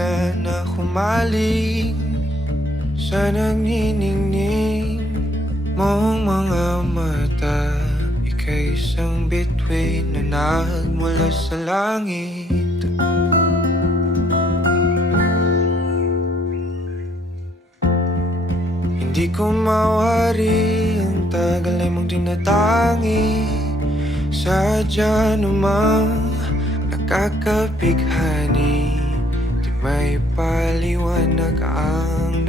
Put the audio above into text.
na na humaling sa nagniningning mong mga mata. Ika'y isang bituin na nagmula sa langit. Hindi ko mawari ang tagal ay mong tinatangi. Sadya namang nakakabighani, di may paliwanag ang